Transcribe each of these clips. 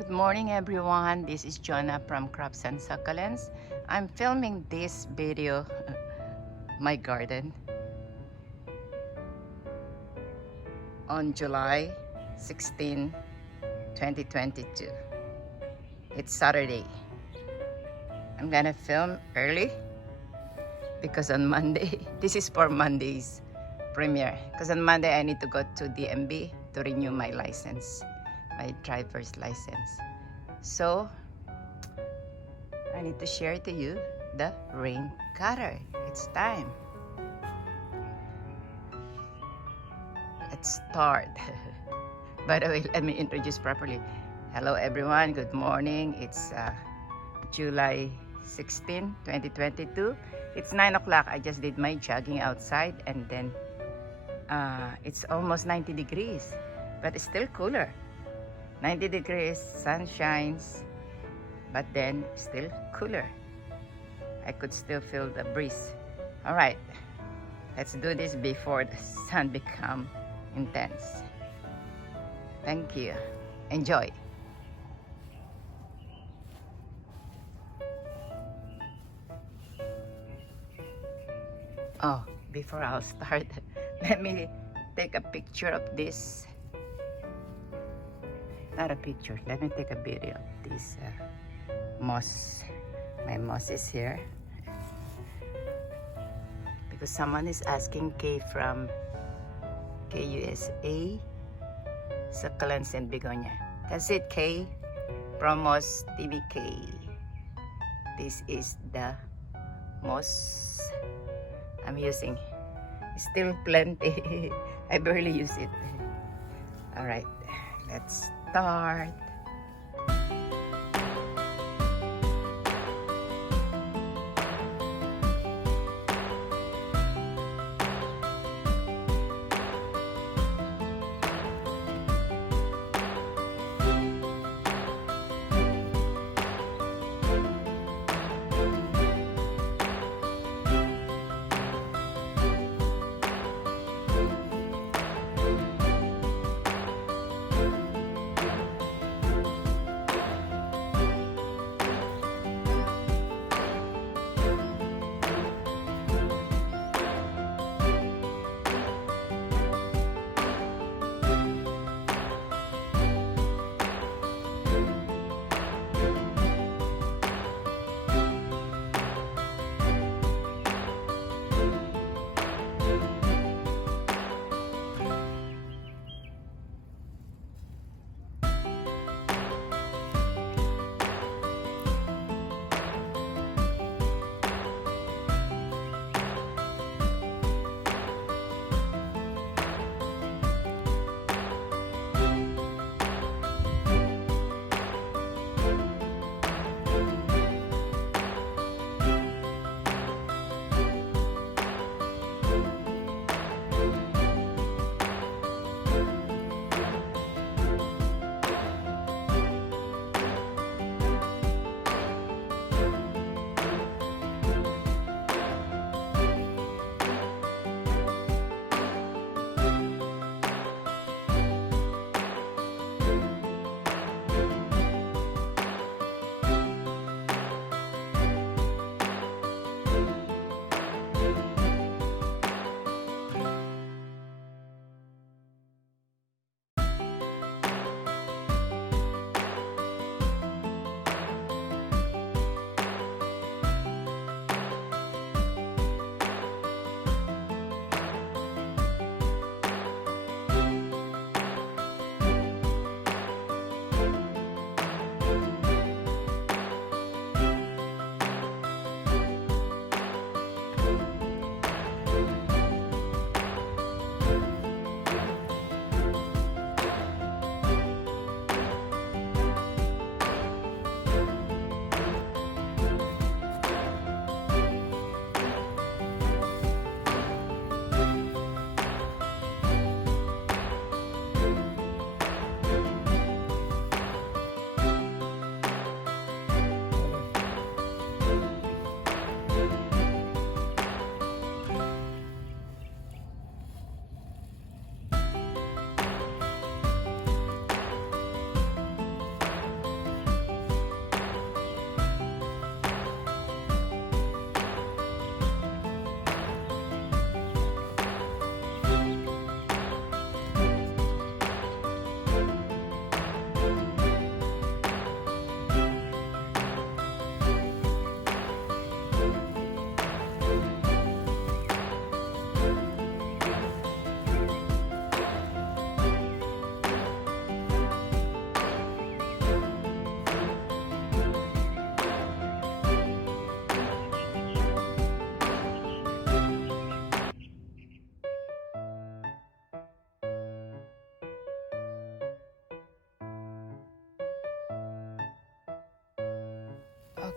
Good morning everyone, this is Jonah from Crops and Succulents. I'm filming this video, my garden, on July 16, 2022. It's Saturday. I'm gonna film early because on Monday, this is for Monday's premiere, because on Monday I need to go to DMV to renew my license, my driver's license. So I need to share to you the rain cutter. It's time. Let's start. By the way, let me introduce properly. Hello everyone, good morning. It's July 16, 2022. It's 9 o'clock. I just did my jogging outside and then it's almost 90 degrees, but it's still cooler. 90 degrees, sun shines, but then still cooler. I could still feel the breeze. All right, let's do this before the sun become intense. Thank you. Enjoy. Oh, before I'll start, let me take a picture of this. Not a picture, let me take a video of this moss. My moss is here because someone is asking Kay from KUSA Succulents and Begonia. That's it, Kay from Moss TVK. This is the moss I'm using. Still plenty. I barely use it. All right, let's start.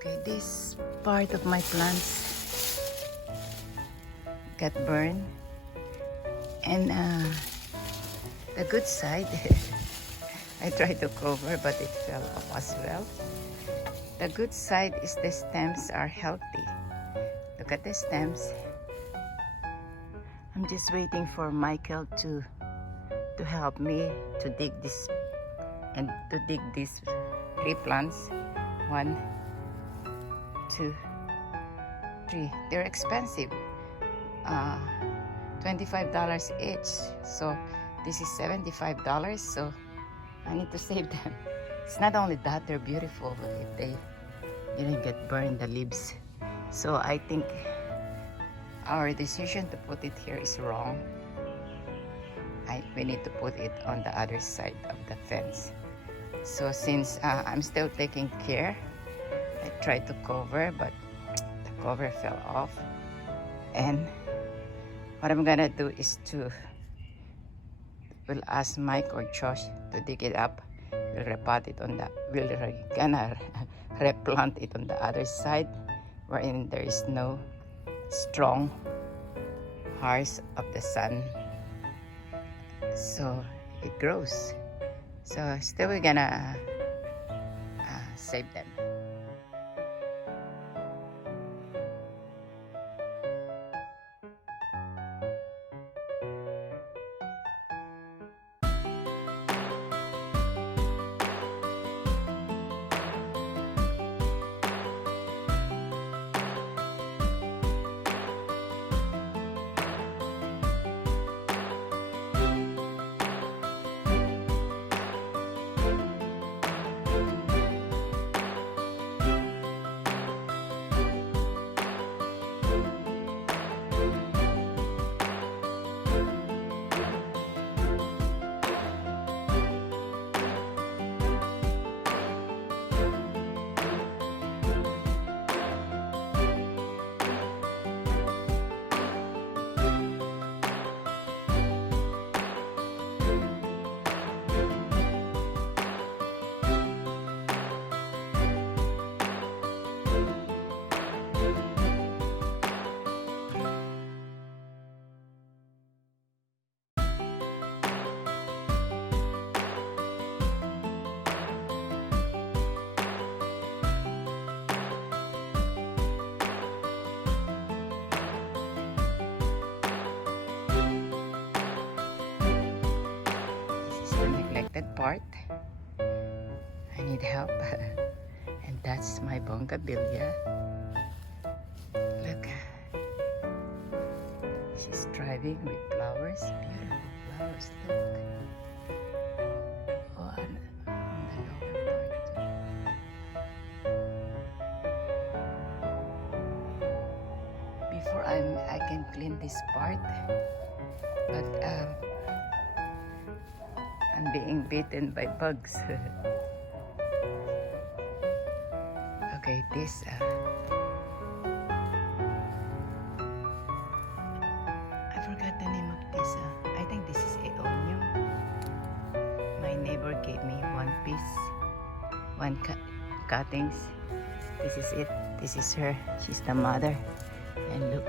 Okay, this part of my plants got burned, and the good side, I tried to cover but it fell off as well. The good side is the stems are healthy. Look at the stems. I'm just waiting for Michael to help me to dig this and to dig these 3 plants. 1, 2, 3. They're expensive. $25 each. So this is $75. So I need to save them. It's not only that, they're beautiful if they didn't get burned, the leaves. So I think our decision to put it here is wrong. We need to put it on the other side of the fence. So since I'm still taking care, I tried to cover, but the cover fell off. And what I'm gonna do is we'll ask Mike or Josh to dig it up. We'll repot it on we're gonna replant it on the other side, wherein there is no strong hours of the sun, so it grows. So still we're gonna save them. Neglected part. I need help. And that's my bougainvillea. Look, she's thriving with flowers, beautiful flowers. Look. Oh, on the lower part too. Before I can clean this part, but I'm being bitten by bugs. Okay, this I forgot the name of this. I think this is aeonium. My neighbor gave me 1 piece, 1 cuttings. This is it. This is her. She's the mother. And look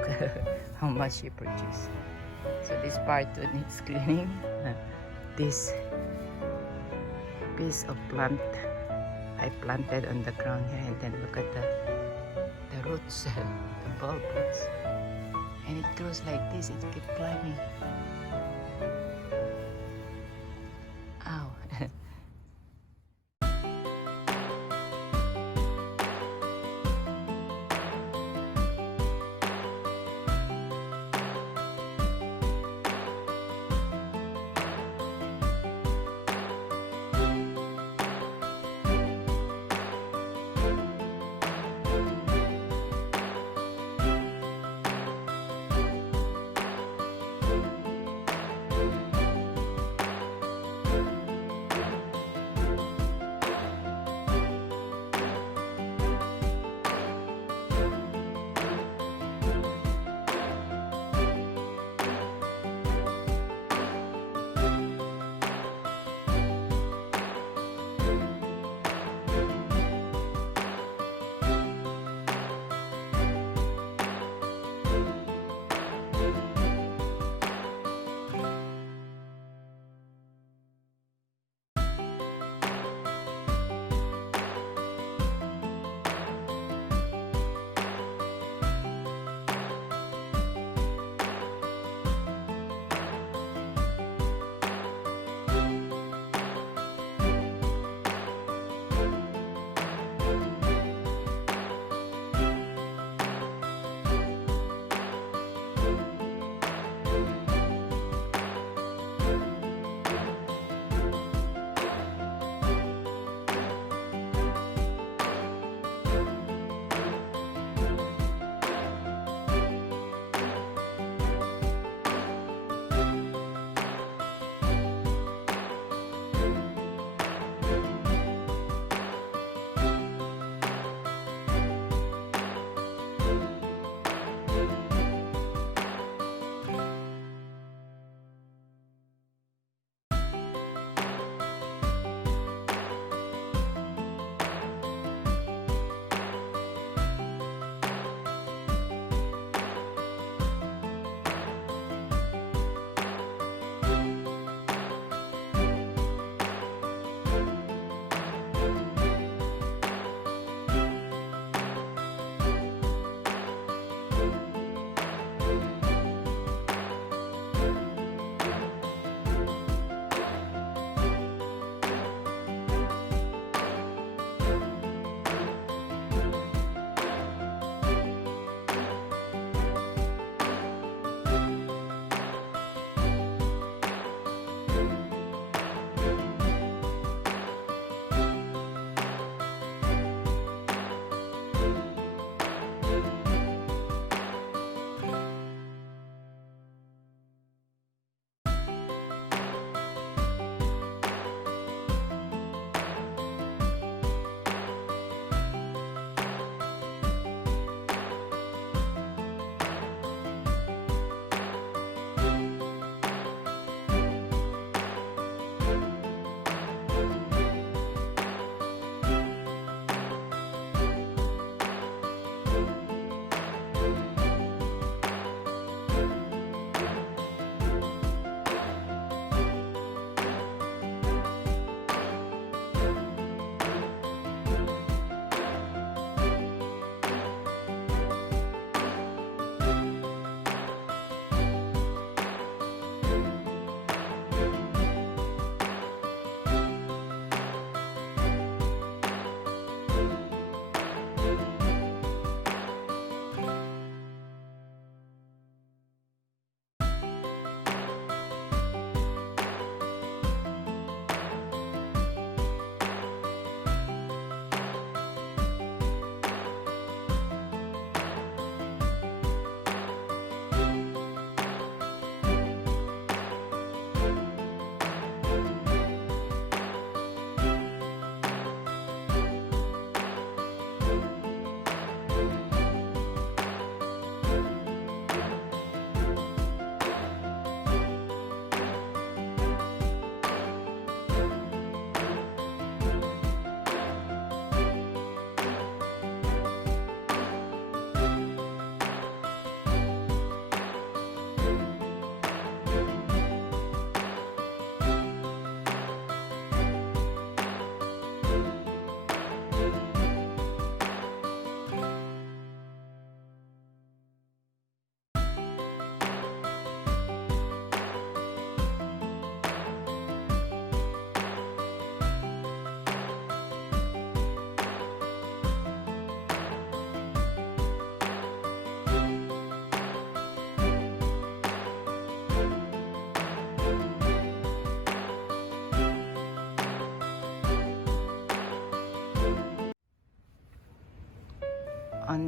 how much she produced. So this part too needs cleaning. This piece of plant I planted on the ground here, and then look at the roots, the bulb roots, and it grows like this. It keeps climbing. Ow.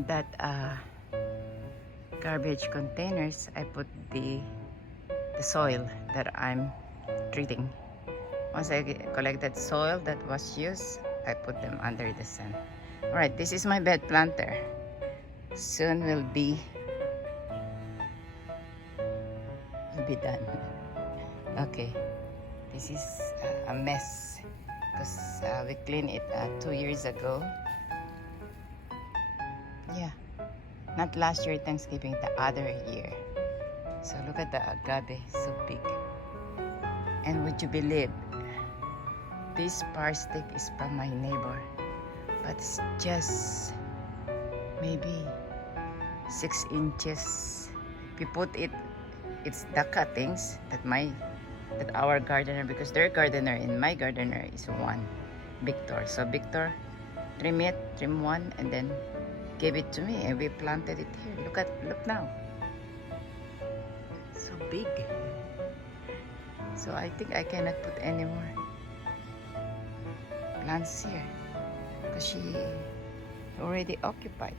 that garbage containers, I put the soil that I'm treating. Once I collected soil that was used, I put them under the sun. Alright, this is my bed planter. Soon will be done. Okay, this is a mess because we cleaned it 2 years ago. Yeah, not last year Thanksgiving, the other year. So look at the agave, so big. And would you believe, this parsnip is from my neighbor, but it's just maybe 6 inches. We put it, it's the cuttings that our gardener, because their gardener and my gardener is one, Victor. So Victor trim one, and then gave it to me, and we planted it here. Look now, so big. So I think I cannot put any more plants here because she already occupied.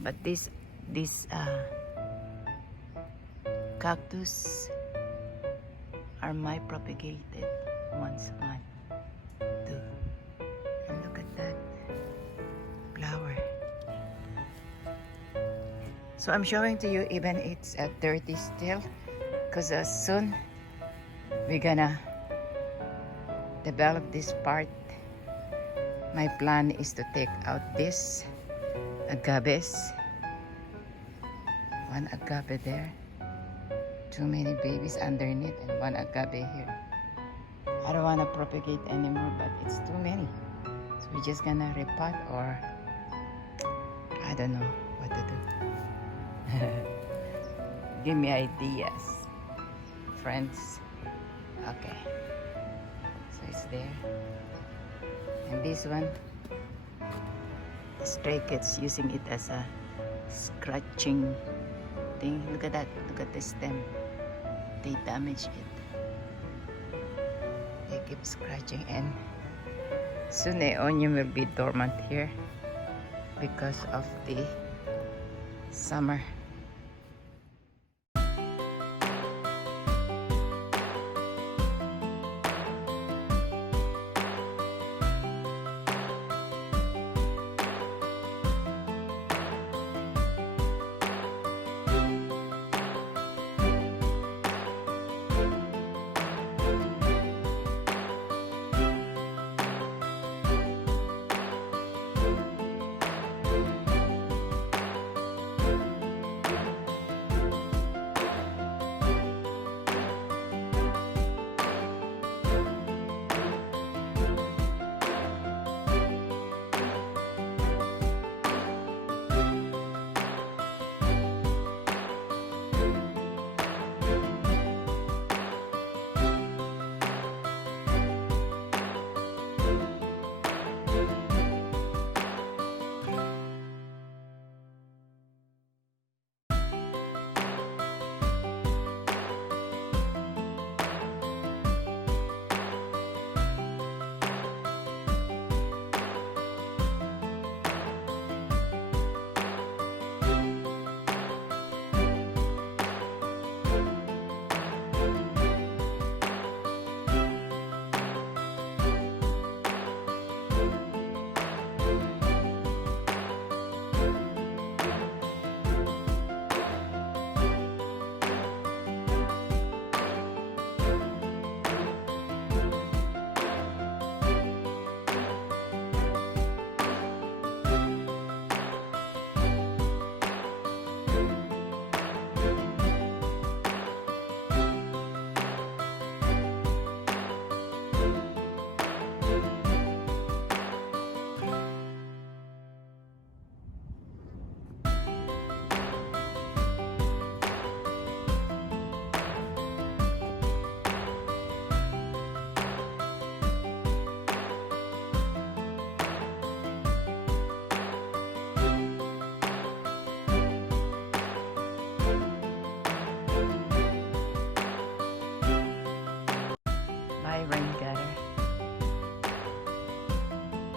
But this cactus are my propagated ones. 1, 2, and look at that flower. So I'm showing to you even it's dirty still, because soon we're gonna develop this part. My plan is to take out this agaves, 1 agave there, too many babies underneath, and 1 agave here. I don't want to propagate anymore, but it's too many, so we're just gonna repot, or I don't know what to do. Give me ideas, friends. Okay, so it's there. And this one, the stray kids using it as a scratching thing. Look at that, look at the stem. They damage it. They keep scratching, and soon the onion will be dormant here because of the summer.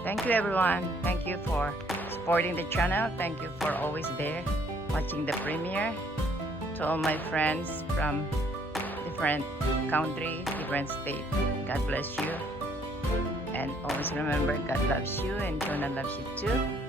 Thank you, everyone. Thank you for supporting the channel. Thank you for always there watching the premiere. To all my friends from different country, different state, God bless you. And always remember, God loves you and Jonah loves you too.